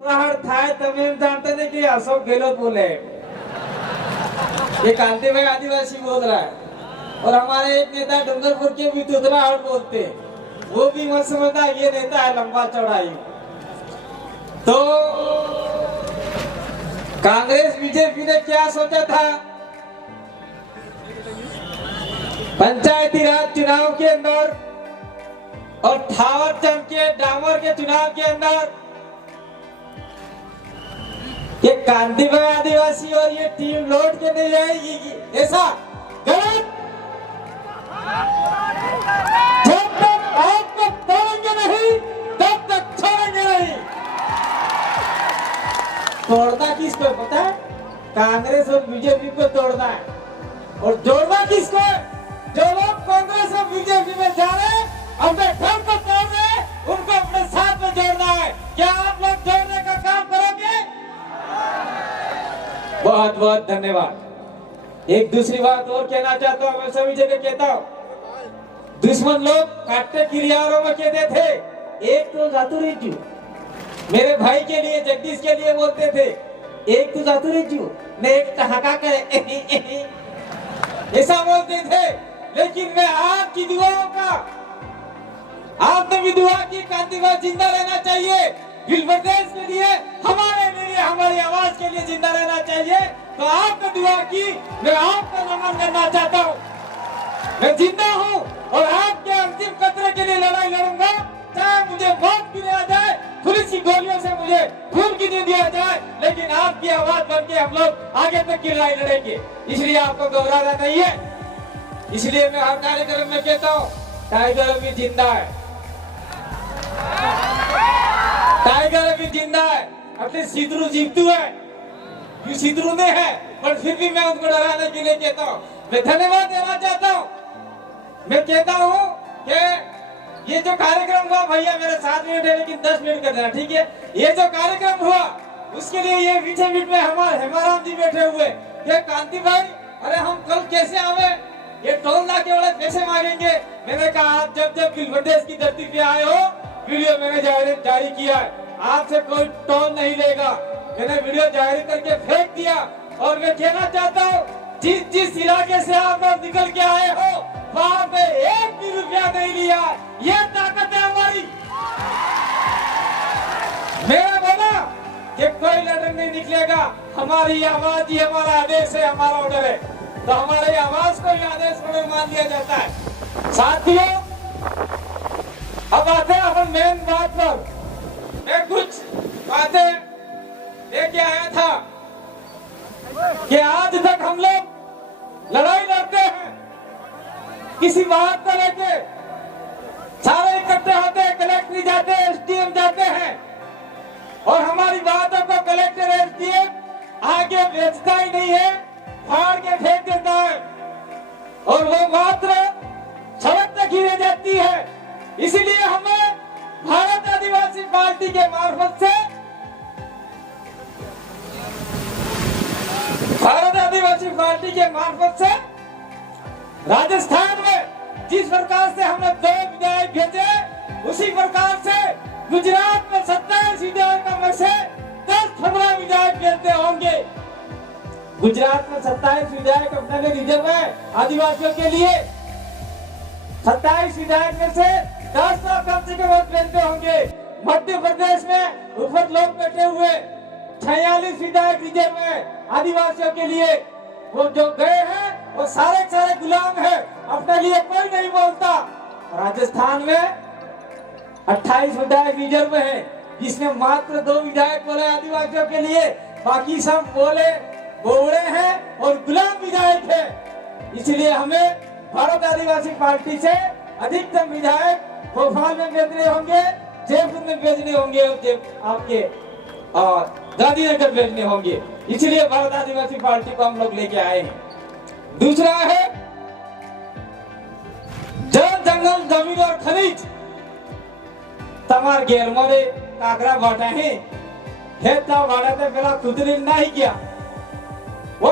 पहाड़ था तभी जानते थे कि अशोक गहलोत बोले। ये कांति भाई आदिवासी बोल रहा है और हमारे एक नेता डूंगरपुर के भी उतना और बोलते, वो भी मत समझता ये नेता है लंबा चौड़ाई। तो कांग्रेस बीजेपी ने क्या सोचा था, पंचायती राज चुनाव के अंदर और थावर चंद के डामर के चुनाव के अंदर ये कांति भाई आदिवासी और ये टीम लौट के नहीं जाएगी, ऐसा गलत। जब तक आपको तोड़ेंगे नहीं तब तक छोड़ेंगे नहीं। तोड़ना किसको पता है? कांग्रेस और बीजेपी को तोड़ना है और जोड़ना किसको है? जो लोग कांग्रेस और बीजेपी में जा रहे हैं, अपने घर को तोड़ रहे हैं, उनको अपने साथ में जोड़ना है। क्या आप लोग जोड़ने का काम करोगे? बहुत बहुत धन्यवाद। एक दूसरी बात और कहना चाहता हूँ, मैं सभी जगह कहता हूँ, दुश्मन लोग काटते किरियारों में कहते थे एक तो जातुरेजू, मेरे भाई के लिए जगदीश के लिए बोलते थे एक तो जातुरेजू ने एक ठहाका करे ऐसा बोलते थे। लेकिन मैं आपकी दुआओं का, आपने भी दुआ की कांति भाई जिंदा रहना चाहिए, हिल प्रदेश के लिए, हमारे लिए, हमारी आवाज के लिए जिंदा रहना चाहिए। तो आपने दुआ की, मैं आपको नमन करना चाहता हूँ। मैं जिंदा हूँ और आपके अंतिम कतरे के लिए लड़ाई लड़ूंगा, चाहे मुझे मौत भी आ जाए, खुली सी गोलियों से मुझे खून की नींद आ जाए, लेकिन आपकी आवाज बन के हम लोग आगे तक की लड़ाई लड़ेंगे। इसलिए आपको घबराना नहीं है। इसलिए मैं हर कार्यक्रम में कहता हूँ टाइगर अभी जिंदा है, टाइगर अभी जिंदा है, अपने सिद्धरू जीतू है, यू सिद्धरू ने है, पर फिर भी मैं उनको डराने के लिए कहता हूँ। मैं धन्यवाद देना चाहता हूँ। मैं कहता हूँ कि ये जो कार्यक्रम हुआ, भैया मेरे 7 मिनट है लेकिन 10 मिनट कर देना, ठीक है? ये जो कार्यक्रम हुआ उसके लिए ये पीछे बीच में हमारे हेमाराम जी बैठे हुए, ये कांति भाई, अरे हम कल कैसे आवे, ये टोल नाके वाले पैसे मांगेंगे। मैंने कहा आप जब जब प्रदेश की धरती पे आए हो, वीडियो मैंने जारी किया है, आपसे कोई टोल नहीं लेगा। मैंने वीडियो जारी करके फेंक दिया और मैं कहना चाहता हूँ जिस इलाके से आप लोग निकल के आए हो वहाँ पे 1 भी रुपया नहीं लिया। ये ताकत है हमारी। मेरा बोला कि कोई लेटर नहीं निकलेगा, हमारी आवाज ही हमारा आदेश है, हमारा ऑर्डर है, तो हमारे आवाज को ही आदेश ऑर्डर मान लिया जाता है। साथियों, अब आते हैं अपन मेन बात पर। मैं कुछ बातें लेके आया था कि आज तक हम लोग लड़ाई लड़ते हैं किसी बात को लेके, सारे इकट्ठे होते हैं, कलेक्टर जाते हैं, एसडीएम जाते हैं और हमारी बातों को कलेक्टर एसडीएम आगे बेचता ही नहीं है, फाड़ के फेंक देता है और वो मात्र सड़क तक ही रह जाती है। इसलिए हमें भारत आदिवासी पार्टी के मार्फत से, भारत आदिवासी पार्टी के मार्फत से राजस्थान में जिस प्रकार से हमने 2 विधायक भेजे, उसी प्रकार से गुजरात में 27 विधायकों में से 10-15 विधायक भेजते होंगे। गुजरात में 27 विधायक अपने लिए रिजर्व है आदिवासियों के लिए, 27 विधायक में से 10 लोग कम से कम वोट भेजते होंगे। मध्य प्रदेश में ऊपर लोग बैठे हुए 46 विधायक रिजर्व है आदिवासियों के लिए, वो जो गए हैं वो सारे सारे गुलाम हैं, अपने लिए कोई नहीं बोलता। राजस्थान में 28 विधायक रिजर्व है, जिसमें मात्र 2 विधायक बोले आदिवासियों के लिए, बाकी सब बोले बोले हैं और गुलाम विधायक है। इसलिए हमें भारत आदिवासी पार्टी से अधिकतम विधायक भोपाल में भेजने होंगे, जयपुर में भेजने होंगे, आपके और गांधीनगर भेजने होंगे। इसलिए भारत आदिवासी पार्टी को हम लोग लेके आए हैं। दूसरा है जल, जंगल, जमीन और खनिज। तमार घेर मोरे काकरा बाटा है, हेता बाटा ते पहला खुदरी नहीं किया, वो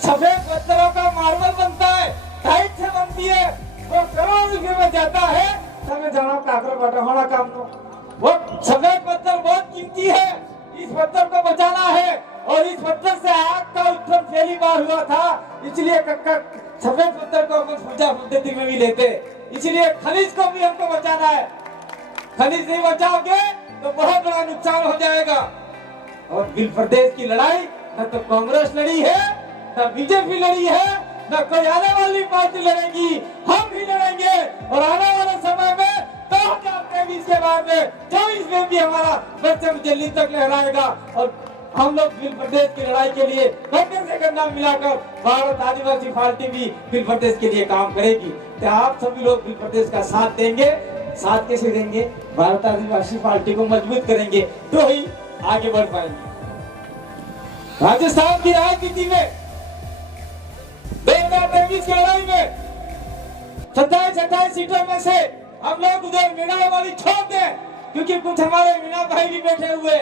सफेद पत्थरों का मार्बल बनता है, टाइट से बनती है, वो करोड़ रुपए में जाता है, तब जाना काकरा बाटा होना काम तो वो सफेद पत्थर बहुत कीमती है, इस पत्थर को बचाना है। और इस पत्थर से आग का उत्पन्न पहली बार हुआ था, इसलिए सफेद पत्थर को अपन पूजा पद्धति में भी लेते। इसलिए खनिज को भी हमको बचाना है। खनिज नहीं बचाओगे तो बहुत बड़ा नुकसान हो जाएगा। और बिल प्रदेश की लड़ाई न तो कांग्रेस लड़ी है, न बीजेपी लड़ी है, न कोई आने वाली पार्टी लड़ेगी, हम ही लड़ेंगे। और आने वाले समय में 2023 के बाद में 24 में भी हमारा परचम दिल्ली तक लहराएगा। और हम लोग बिल प्रदेश की लड़ाई के लिए कंधे से कंधा मिलाकर भारत आदिवासी पार्टी भी बिल प्रदेश के लिए काम करेगी। तो आप सभी लोग बिल प्रदेश का साथ देंगे। साथ कैसे देंगे? भारत आदिवासी पार्टी को मजबूत करेंगे तो ही आगे बढ़ पाएंगे। राजस्थान की राजनीति में 2023 की लड़ाई में 27 सीटों में से हम लोग उधर मीणा वाली छोड़ दें, क्योंकि कुछ हमारे मीणा भाई भी बैठे हुए,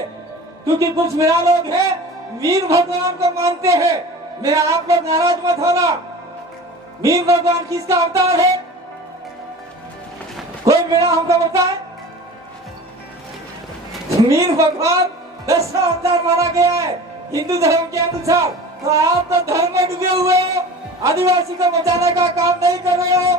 क्योंकि कुछ मीणा लोग हैं मीर भगवान को मानते हैं। मेरा आप लोग नाराज मत होना। मीर भगवान किसका अवतार है? कोई मीणा हमको बताए। मीर भगवान 10वां अवतार माना गया है हिंदू धर्म के अनुसार। तो आप तो धर्म में डूबे हुए हो, आदिवासी को बचाने का काम नहीं कर रहे हो।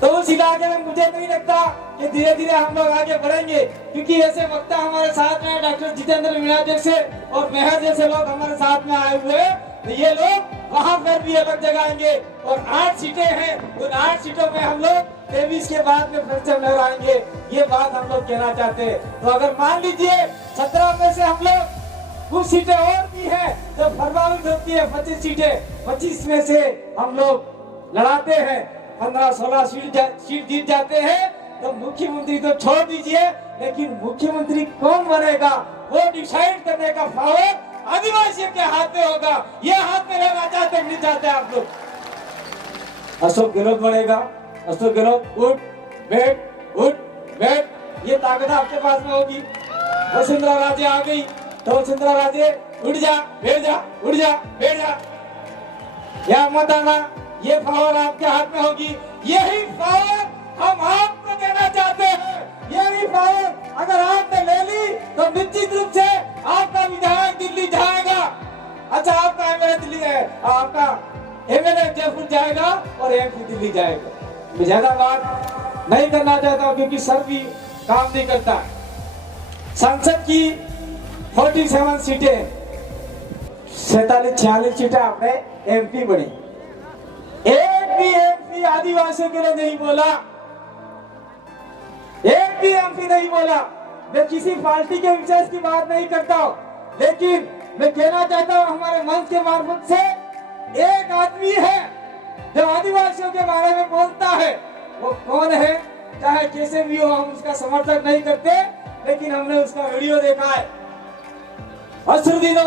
तो उस इलाके में मुझे नहीं लगता कि धीरे धीरे हम लोग आगे बढ़ेंगे, क्योंकि ऐसे वक्ता हमारे साथ में डॉक्टर जितेंद्र मीणा जैसे और मेहर जैसे लोग हमारे साथ में आए हुए हैं। तो ये लोग वहां पर भी अलग जगाएंगे। और 8 सीटें हैं, उन 8 सीटों में हम लोग 23 के बाद में परचम लहराएंगे। ये बात हम लोग कहना चाहते हैं। तो अगर मान लीजिए 17 में से हम लोग कुछ सीटें और भी हैं तो प्रभावित होती है 25 सीटें, 25 में से हम लोग लड़ाते हैं, 15-16 सीट जीत जाते हैं। तो मुख्यमंत्री तो छोड़ दीजिए, लेकिन मुख्यमंत्री कौन बनेगा वो डिसाइड करने का पावर आदिवासियों के हाथ में होगा। ये हाथ में रहना चाहते नहीं चाहते आप लोग। अशोक गहलोत बनेगा। अशोक गहलोत उठ बैठ, ये ताकत आपके पास में होगी। वसुंधरा राजे आ गई तो वसुंधरा राजे उठ जा बैठ जा, उठ जा बैठ जा, या मत आना। ये पावर आपके हाथ में होगी। यही पावर हम आपको देना चाहते हैं। यही पावर अगर आपने ले ली तो निश्चित रूप से आपका विधायक दिल्ली जाएगा। अच्छा, आपका एमएलए दिल्ली है, आपका एमएलए जयपुर जाएगा और एमपी दिल्ली जाएगा। मैं ज्यादा बात नहीं करना चाहता हूँ, क्योंकि सर भी काम नहीं करता। संसद की 47 सीटें, 47-46 सीटें आपने एमपी बनी। एक भी एमपी आदिवासियों के लिए नहीं बोला, एक भी एमपी नहीं बोला। मैं किसी पार्टी के विशेष की बात नहीं करता हूँ, लेकिन मैं कहना चाहता हूँ हमारे मंच के मार्फत से एक आदमी है जो आदिवासियों के बारे में बोलता है। वो कौन है? चाहे कैसे भी हो, हम उसका समर्थन नहीं करते, लेकिन हमने उसका वीडियो देखा है। असरुद्दीन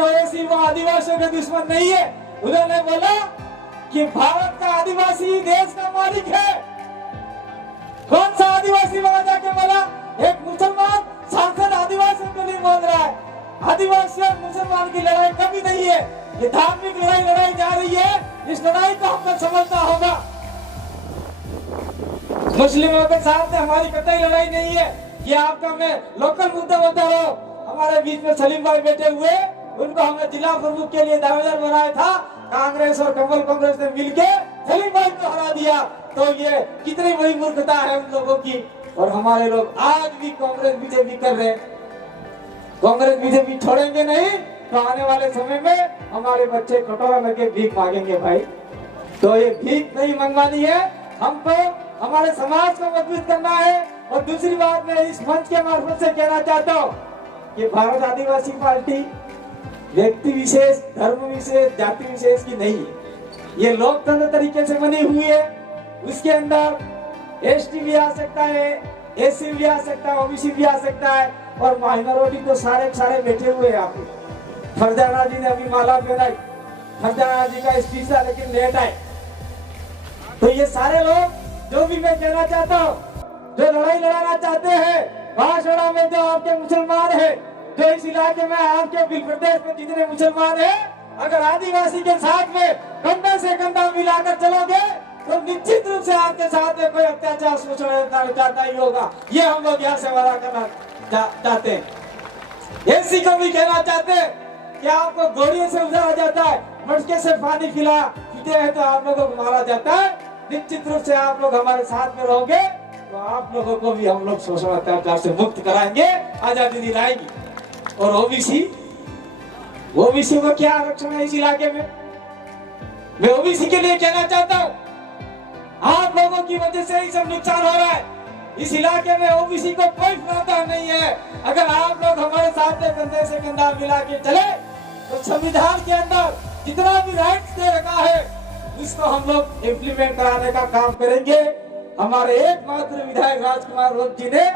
ओवैसी वो आदिवासियों का दुश्मन नहीं है। उन्होंने बोला कि भारत का आदिवासी देश का मालिक है। कौन सा आदिवासी वहां जाके बोला? एक मुसलमान सांसद आदिवासियों को नहीं बोल रहा है। आदिवासी और मुसलमान की लड़ाई कभी नहीं है, ये धार्मिक लड़ाई जा रही है। इस लड़ाई को हमको समझना होगा। मुस्लिमों के साथ हमारी कतई लड़ाई नहीं है। ये आपका मैं लोकल मुद्दा बता रहा हूँ। हमारे बीच में सलीम भाई बैठे हुए, उनको हमने जिला प्रमुख के लिए दावेदार बनाया था। कांग्रेस और कमल कांग्रेस ने मिलके सलीम भाई को हरा दिया। तो ये कितनी बड़ी मूर्खता है उन लोगों की। और हमारे लोग आज भी कांग्रेस बीजेपी कर रहे हैं। कांग्रेस बीजेपी छोड़ेंगे नहीं तो आने वाले समय में हमारे बच्चे कटोरा लेके भीख मांगेंगे भाई। तो ये भीख नहीं मंगवानी है, हमको हमारे समाज को मजबूत करना है। और दूसरी बात मैं इस मंच के मार्फत से कहना चाहता हूँ कि भारत आदिवासी पार्टी व्यक्ति विशेष, धर्म विशेष, जाति विशेष की नहीं है। ये लोकतंत्र तरीके से बनी हुई है। उसके अंदर एसटी भी आ सकता है, एससी भी आ सकता है, ओबीसी भी आ सकता है, और माइनॉरिटी तो सारे बैठे हुए हैं। यहाँ पे फरजाना जी ने अभी माला पहनाई, फरजाना जी का स्पीच था लेकिन लेट आए। तो ये सारे लोग, जो भी मैं कहना चाहता हूँ, जो लड़ाई लड़ाना चाहते हैं, बांसवाड़ा में जो आपके मुसलमान है, जो इस इलाके में आपके बिल प्रदेश में जितने मुसलमान हैं, अगर आदिवासी के साथ में कंधे से कंधा मिलाकर चलोगे तो निश्चित रूप से आपके साथ में कोई अत्याचार शोषण चाहता ही होगा। ये हम लोग यहाँ से वादा करना चाहते हैं। ऐसी को भी कहना चाहते हैं कि आपको गोलियों से उजाड़ा जाता है, मटके से पानी पीते हैं तो आप लोगों को मारा जाता है। निश्चित रूप से आप लोग हमारे साथ में रहोगे तो आप लोगों को भी हम लोग शोषण अत्याचार से मुक्त कराएंगे, आजादी दिलाएंगे। और ओबीसी को क्या आरक्षण है इस इलाके में? मैं ओबीसी के लिए कहना चाहता हूँ, आप लोगों की वजह से ही सब नुकसान हो रहा है। इस इलाके में ओबीसी को कोई फायदा नहीं है। अगर आप लोग हमारे साथ में कंधे से कंधा मिला के चले तो संविधान के अंदर जितना भी राइट्स दे रखा है उसको हम लोग इम्प्लीमेंट कराने का काम करेंगे। हमारे एकमात्र विधायक राजकुमार रोज जी ने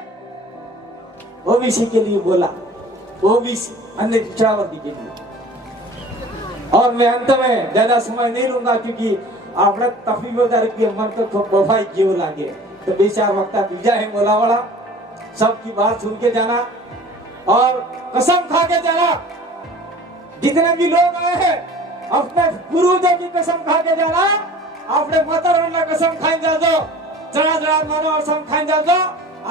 ओबीसी के लिए बोला, ओबीसी अन्य पिछड़ा वर्ग के लिए। और मैं अंत में ज्यादा समय नहीं लूंगा क्योंकि आपने तफीमदार की मन को बफाई क्यों लागे तो बेचार वक्ता बीजा है बोला वाला, सबकी बात सुन के जाना और कसम खा के जाना। जितने भी लोग आए हैं अपने पूर्वजों की कसम खा के जाना, अपने माता कसम खाई जा दो, जरा मानो और सम खाई जा दो।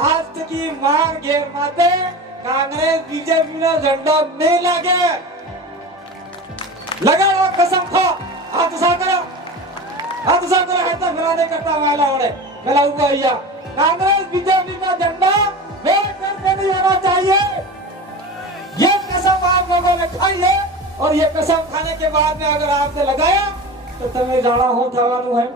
आज तक की मार घेर माते कांग्रेस बीजेपी ने झंडा नहीं लागे लगा कसम खा हाथ उठा करो है तो फिरा नहीं करता वाला ओड़े गला हुआ भैया। कांग्रेस बीजेपी का झंडा मेरे घर पे नहीं होना चाहिए। ये कसम आप लोगों ने खाई है और ये कसम खाने के बाद में अगर आपने लगाया तो तुम्हें जाना हो थवानु है।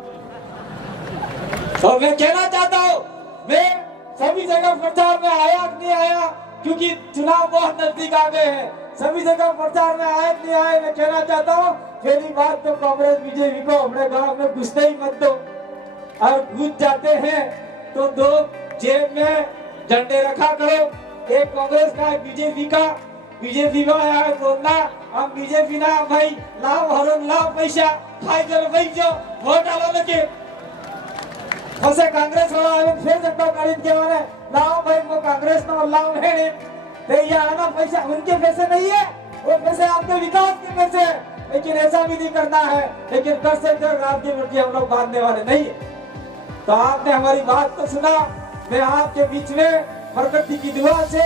और मैं कहना चाहता हूँ, मैं सभी जगह प्रचार में आया नहीं आया क्योंकि चुनाव बहुत नजदीक आ गए हैं। सभी जगह प्रचार में आए नहीं आए, मैं कहना चाहता हूँ पहली बात तो कांग्रेस बीजेपी को अपने गांव में घुसते ही मत दो। और घुस जाते हैं तो दो जेब में झंडे रखा करो, एक कांग्रेस का एक बीजेपी का। बीजेपी में आया है बोलना हम बीजेपी ना भाई लाओ हरण लाओ पैसा खाई कर भाई जो वोट डालो लेके फंसे कांग्रेस वाला आवे फिर जनता कारित के वाले लाओ भाई वो कांग्रेस ना लाओ है तो ये आना पैसा उनके पैसे नहीं है, वो पैसे आपके विकास के पैसे है। लेकिन ऐसा भी नहीं करना है, लेकिन कर सकते आपकी वोट हम लोग बांधने वाले नहीं है। तो आपने हमारी बात तो सुना, मैं आपके बीच में प्रकृति की दुआ से